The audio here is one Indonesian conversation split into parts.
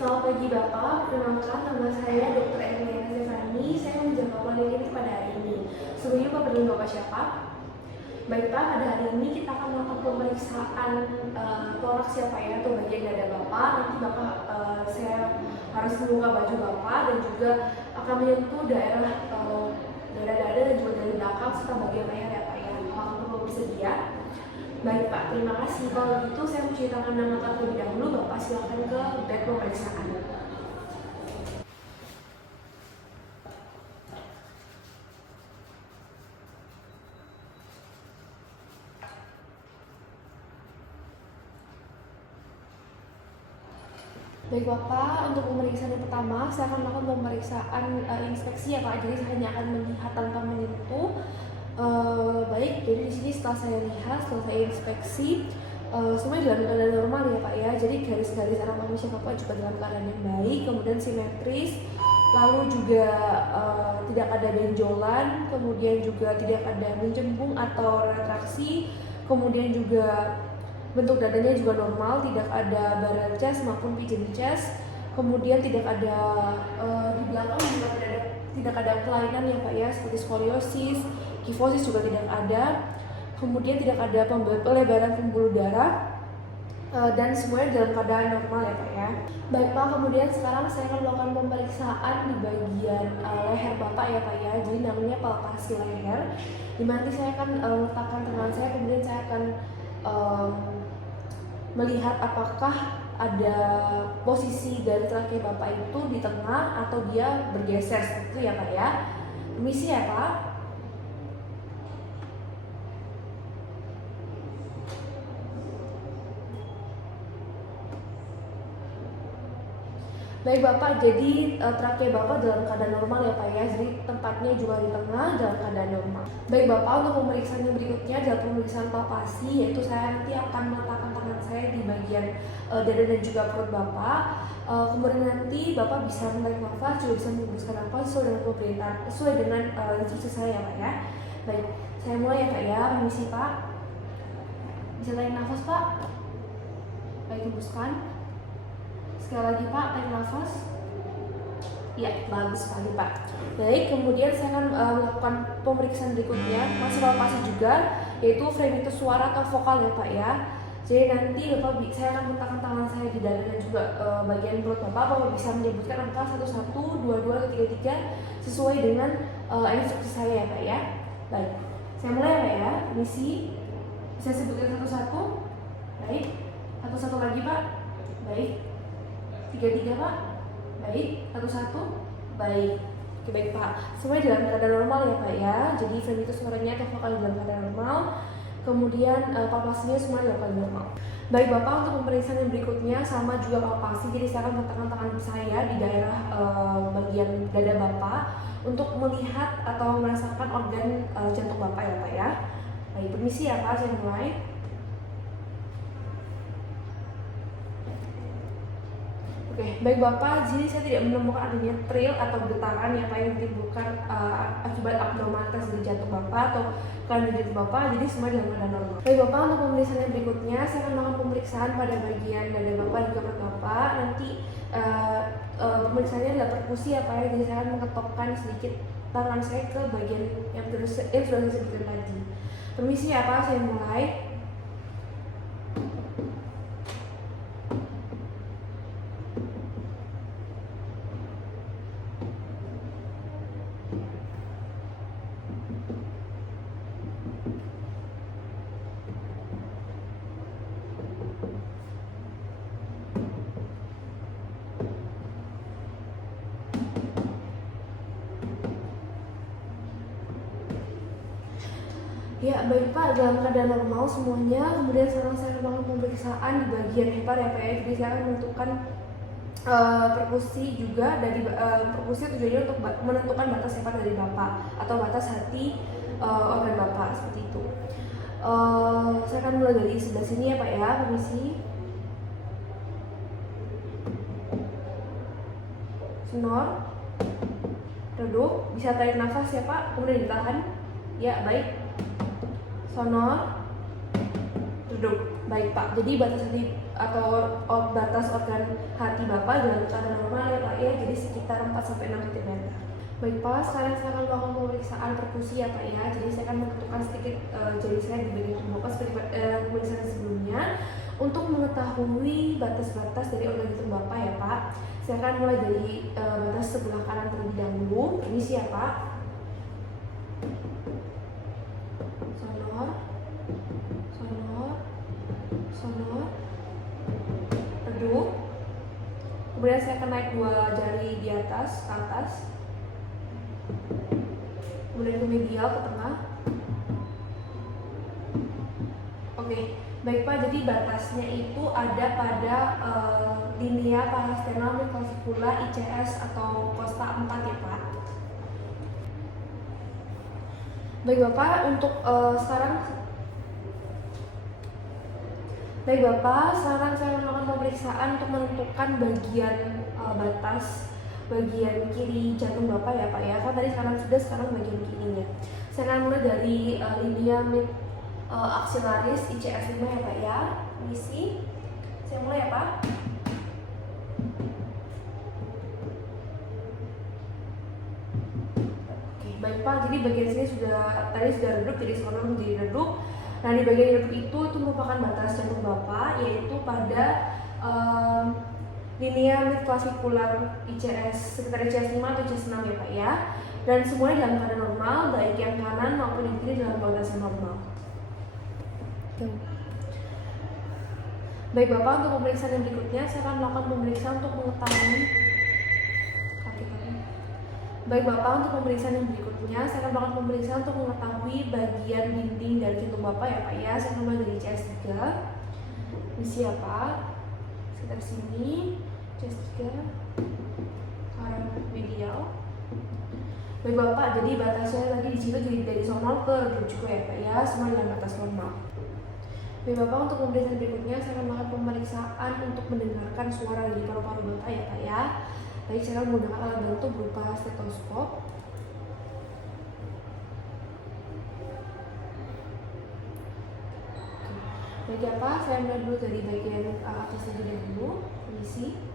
Selamat pagi Bapak, perkenalkan nama saya Dr. Emiliana Zefani. Saya menjawab laporan ini pada hari ini. Sebelumnya Bapak dan Bapak siapa? Baik Pak, pada hari ini kita akan melakukan pemeriksaan toraks ya Pak ya, atau bagian dada Bapak. Nanti Bapak saya harus membuka baju Bapak dan juga akan menyentuh daerah dada dan juga dari belakang serta bagian leher ya Pak ya. Apakah Bapak bersedia? Baik Pak, terima kasih. Kalau gitu saya menceritakan nama terlebih dahulu, Bapak silakan ke bed pemeriksaan. Baik Bapak, untuk pemeriksaan yang pertama saya akan melakukan pemeriksaan inspeksi ya Pak. Jadi saya hanya akan melihat tanpa menyentuh. Baik, jadi di sini setelah saya lihat, setelah saya inspeksi, semuanya dalam keadaan normal ya Pak ya. Jadi garis-garis anatomisnya Bapak juga dalam keadaan yang baik, kemudian simetris, lalu juga tidak ada benjolan, kemudian juga tidak ada mencembung atau retraksi, kemudian juga bentuk dadanya juga normal, tidak ada barrel chest maupun pigeon chest, kemudian tidak ada di belakang juga tidak ada kelainan ya Pak ya, seperti skoliosis, kifosis juga tidak ada, kemudian tidak ada pelebaran pembuluh darah, dan semuanya dalam keadaan normal ya Pak ya. Baik Pak, kemudian sekarang saya akan melakukan pemeriksaan di bagian leher Bapak ya Pak ya. Jadi namanya palpasi leher. Dimana nanti saya akan meletakkan tangan saya, kemudian saya akan melihat apakah ada posisi dari trakea Bapak itu di tengah atau dia bergeser seperti itu ya Pak ya. Permisi ya Pak. Baik Bapak, jadi trakea Bapak dalam keadaan normal ya Pak ya, jadi tempatnya juga di tengah dalam keadaan normal. Baik Bapak, untuk pemeriksaan yang berikutnya adalah pemeriksaan palpasi, yaitu saya nanti akan meletakkan tangan saya di bagian dada dan juga perut Bapak. Kemudian nanti Bapak bisa menarik nafas, juga bisa menghembuskan nafas sesuai dengan instruksi saya ya Pak ya. Baik, saya mulai ya Pak ya, permisi Pak. Bisa tarik nafas Pak. Baik, hembuskan. Sekali lagi Pak, tarik nafas. Ya, bagus sekali Pak. Baik, kemudian saya akan melakukan pemeriksaan berikutnya, masih palpasi juga, yaitu fremitus suara atau vokal ya Pak ya. Jadi nanti Bapak saya akan meletakkan tangan saya di dada dan juga bagian perut Bapak bisa menyebutkan angka 11, 22, atau 33 sesuai dengan instruksi saya ya Pak ya. Baik, saya mulai ya Pak ya. Misi bisa sebutkan satu-satu. Baik, satu-satu lagi Pak. Baik. 33 Pak. Baik, satu-satu. Baik. Oke, baik Pak. Semuanya dalam keadaan normal ya Pak ya. Jadi fremitus suaranya atau vokal dalam keadaan normal. Kemudian palpasinya semua dalam keadaan normal. Baik Bapak, untuk pemeriksaan yang berikutnya sama juga palpasi. Jadi saya akan meletakkan tangan saya di daerah bagian dada Bapak untuk melihat atau merasakan organ jantung Bapak ya Pak ya. Baik, permisi ya Pak, saya mulai. Oke, baik Bapak, jadi saya tidak menemukan adanya trill atau getaran yang lain ditimbulkan akibat abnormalitas dari jantung Bapak atau kelainan jantung Bapak, jadi semua dalam keadaan normal. Baik Bapak, untuk pemeriksaan yang berikutnya, saya akan melakukan pemeriksaan pada bagian dada Bapak dan perut Bapak. Nanti pemeriksaannya adalah perkusi ya Pak ya, jadi saya akan mengetokkan sedikit tangan saya ke bagian yang sudah saya sebutkan tadi. Permisi ya Pak, saya mulai. Ya baik Pak, dalam keadaan normal semuanya. Kemudian sekarang saya melakukan pemeriksaan di bagian hepar ya Pak ya. Jadi saya akan menentukan perkusi juga dari perkusi tujuannya untuk menentukan batas hepar dari Bapak atau batas hati organ Bapak seperti itu. Saya akan mulai dari sebelah sini ya Pak ya, permisi. Snor, redup, bisa tarik nafas ya Pak, kemudian ditahan. Ya baik. Sonor, redup. Baik Pak, jadi batas hati batas organ hati Bapak dalam keadaan normal ya Pak ya, jadi sekitar 4-6 cm. Baik Pak, sekarang saya akan melakukan pemeriksaan perkusi ya Pak ya. Jadi saya akan menentukan sedikit jari saya di bagian tubuh Bapak seperti pemeriksaan sebelumnya untuk mengetahui batas-batas dari organ tubuh Bapak ya Pak. Saya akan mulai dari batas sebelah kanan terlebih dahulu. Ini sih ya Pak. Sonor, sonor, sonor, redup. Kemudian saya akan naik 2 jari di atas, ke atas. Kemudian ke medial, ke tengah. Oke, baik Pak, jadi batasnya itu ada pada linea parasternal midclavicular ICS atau kosta 4 ya Pak. Baik Bapak, sekarang saya melakukan pemeriksaan untuk menentukan bagian batas bagian kiri jantung Bapak ya Pak ya. Kan tadi sekarang bagian kirinya. Saya akan mulai dari linea mid axillaris ICS 5 ya Pak ya. Misi. Saya mulai ya Pak. Oke, baik Pak. Jadi bagian sini sudah redup, jadi sonor menjadi redup. Nah, di bagian redup itu merupakan batas jantung Bapak, yaitu pada linea midclavicular ICS sekitar ICS 5 atau ICS 6 ya Pak ya. Dan semuanya dalam keadaan normal, baik yang kanan maupun yang kiri dalam batas yang normal. Baik Bapak, untuk pemeriksaan yang berikutnya saya akan melakukan pemeriksaan untuk mengetahui Baik Bapak, untuk pemeriksaan yang berikutnya saya akan melakukan pemeriksaan untuk mengetahui bagian dinding dari jantung Bapak ya Pak ya. Saya akan mulai dari ICS 3. Misi ya Pak, sekitar sini. ICS 3 arah medial. Baik Bapak, jadi batasnya lagi di sini jadi dari sonor ke redup juga ya Pak ya, semua dalam batas normal. Baik Bapak, untuk pemeriksaan berikutnya saya akan melakukan pemeriksaan untuk mendengarkan suara dari paru-paru Bapak ya Pak ya. Baik, saya akan menggunakan alat bantu berupa stetoskop. Baik ya Pak, saya mulai dulu dari bagian atas saja dulu. Kondisi.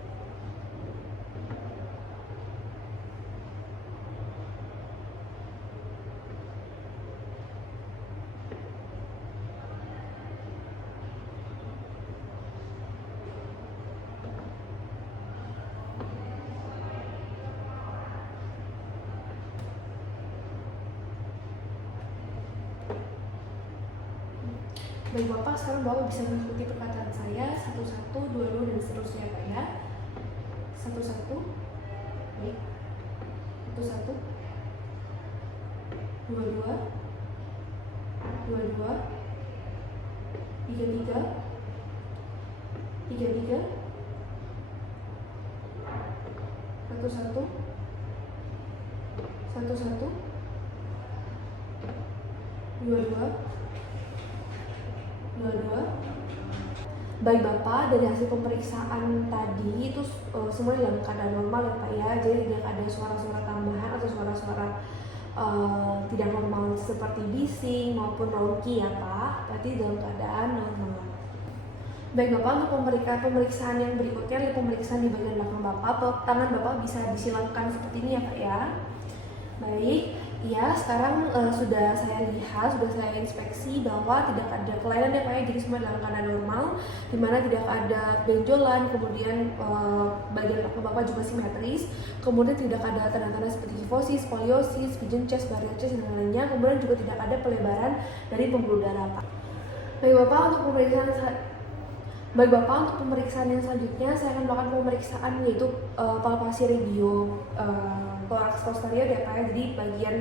Baik Bapak, sekarang Bapak bisa mengikuti perkataan saya 1-1, 2-2 dan seterusnya Pak ya. 1-1. Baik. 1-1. 2-2. 2-2. 3-3. 3-3. 1-1. 1-1. 2-2. 2-2. Baik Bapak, dari hasil pemeriksaan tadi itu semuanya dalam keadaan normal ya Pak ya. Jadi tidak ada suara-suara tambahan atau suara-suara tidak normal seperti bising maupun ronki ya Pak. Berarti dalam keadaan normal. Baik Bapak, untuk pemeriksaan yang berikutnya adalah pemeriksaan di bagian belakang Bapak. Tangan Bapak bisa disilangkan seperti ini ya Pak ya. Baik. Ya, sekarang sudah saya lihat, sudah saya inspeksi bahwa tidak ada kelainan ya Pak ya, jadi semua dalam keadaan normal, dimana tidak ada benjolan, kemudian bagian belakang Bapak juga simetris, kemudian tidak ada tanda-tanda seperti kifosis, skoliosis, pigeon chest, barrier chest, dan lainnya, kemudian juga tidak ada pelebaran dari pembuluh darah Pak. Baik Bapak, untuk pemeriksaan yang selanjutnya saya akan melakukan pemeriksaan yaitu palpasi radio thorax posterior ya Pak ya, jadi bagian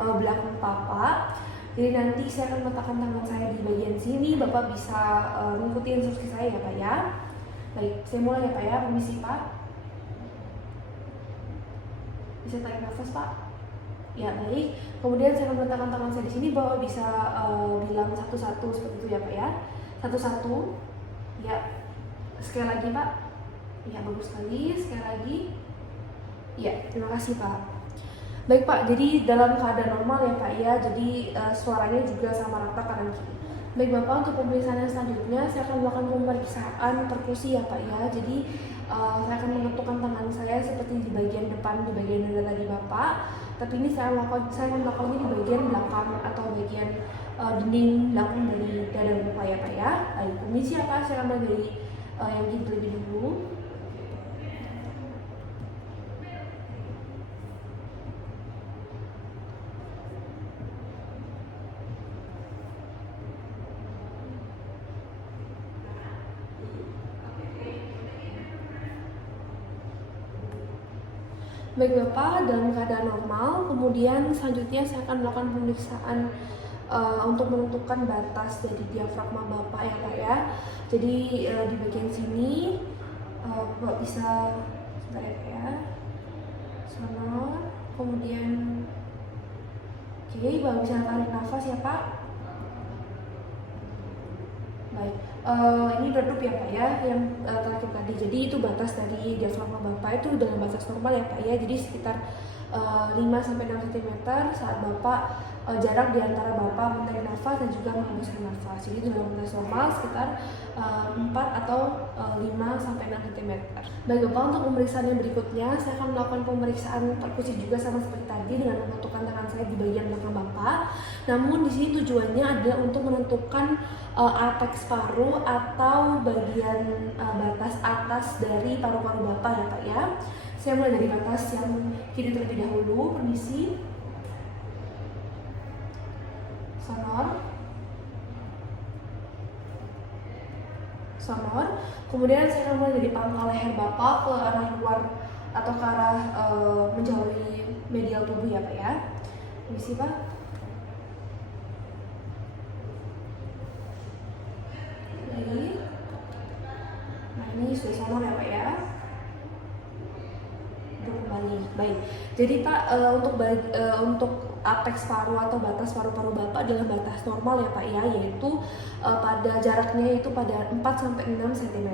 belakang Bapak. Jadi nanti saya akan meletakkan tangan saya di bagian sini, Bapak bisa mengikuti instruksi saya ya Pak ya. Baik, saya mulai ya Pak ya, permisi Pak. Bisa tarik nafas Pak. Ya baik, kemudian saya akan meletakkan tangan saya di sini, Bapak bisa bilang 1-1 seperti itu ya Pak ya. 1-1. Ya, sekali lagi Pak. Ya, bagus sekali. Sekali lagi. Ya, terima kasih Pak. Baik Pak, jadi dalam keadaan normal ya Pak ya. Jadi suaranya juga sama rata kanan kiri. Baik Bapak, untuk pemeriksaan yang selanjutnya saya akan melakukan pemeriksaan perkusi ya Pak ya. Jadi saya akan mengetukkan tangan saya seperti di bagian depan, di bagian dada tadi Bapak. Tapi ini saya melakukannya di bagian belakang atau bagian dinding belakang dari dada Bapak ya Pak ya. Baik, permisi ya Pak, saya akan mulai dari yang ini terlebih dulu. Baik Bapak, dalam keadaan normal, kemudian selanjutnya saya akan melakukan pemeriksaan untuk menentukan batas dari diafragma Bapak ya Pak ya. Jadi di bagian sini Bapak bisa, sebentar ya Pak ya, sonor, kemudian oke, Bapak bisa tarik nafas ya Pak. Baik, ini redup ya Pak ya, yang terakhir tadi. Jadi itu batas dari diafragma Bapak itu dalam batas normal ya Pak ya. Jadi sekitar 5-6 cm saat Bapak jarak di antara Bapak menarik nafas dan juga menghembuskan nafas. Jadi itu dalam batas normal sekitar 4 atau 5-6 cm. Baik Bapak, untuk pemeriksaan yang berikutnya saya akan melakukan pemeriksaan perkusi juga sama seperti tadi dengan menentukan tangan saya di bagian belakang Bapak. Namun di sini tujuannya adalah untuk menentukan apeks paru atau bagian batas atas dari paru-paru Bapak ya Pak ya. Saya mulai dari batas yang kiri terlebih dahulu, permisi. Sonor. Sonor. Kemudian saya akan mulai dari pangkal leher Bapak ke arah luar atau ke arah menjauhi medial tubuh ya Pak ya. Permisi Pak. Baik. Nah ini sudah sonor ya Pak ya. Kembali. Baik. Jadi Pak, untuk apeks paru atau batas paru-paru Bapak dalam batas normal ya Pak ya, yaitu pada jaraknya itu pada 4-6 cm.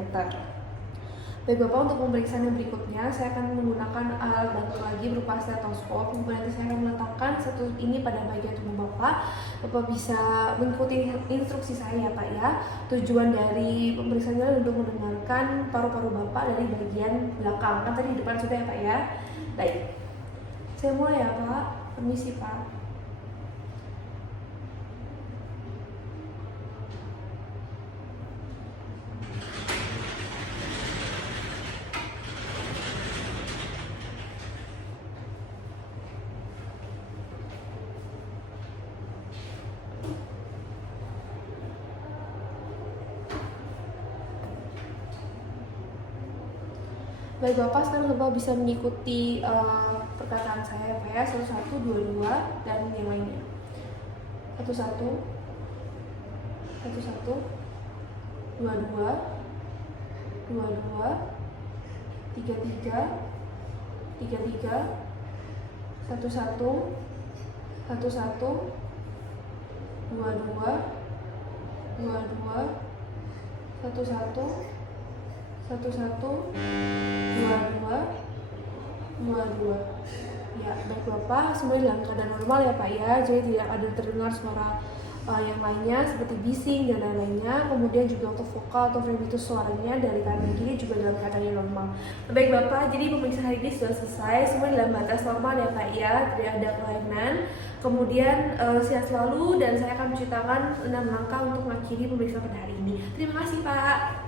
Baik Bapak, untuk pemeriksaan yang berikutnya saya akan menggunakan alat bantu lagi berupa stetoskop. Kemudian nanti saya akan meletakkan satu ini pada bagian tubuh Bapak. Bapak bisa mengikuti instruksi saya ya Pak ya. Tujuan dari pemeriksaan adalah untuk mendengarkan paru-paru Bapak dari bagian belakang. Kan tadi di depan sudah ya Pak ya. Baik, saya mulai ya Pak. Permisi Pak. Baik Bapak, sekarang Bapak bisa mengikuti perkataan saya Pak ya, 1, 1, 2, 2 dan yang lainnya. 1, 1, 1, 1, 2, 2, 2, 2, 3, 3, 3, 3, 1, 1, 1, 2, 2, 2. Ya, baik Bapak, semuanya dalam keadaan normal ya Pak ya. Jadi tidak ada terdengar suara yang lainnya seperti bising dan lain-lainnya. Kemudian juga untuk vokal atau frenitus suaranya dari kanan kiri juga dalam keadaan yang normal. Baik Bapak, jadi pemeriksaan hari ini sudah selesai. Semua dalam batas normal ya Pak ya, tidak ada kelainan. Kemudian sehat selalu dan saya akan menceritakan 6 langkah untuk mengakhiri pemeriksaan pada hari ini. Terima kasih Pak.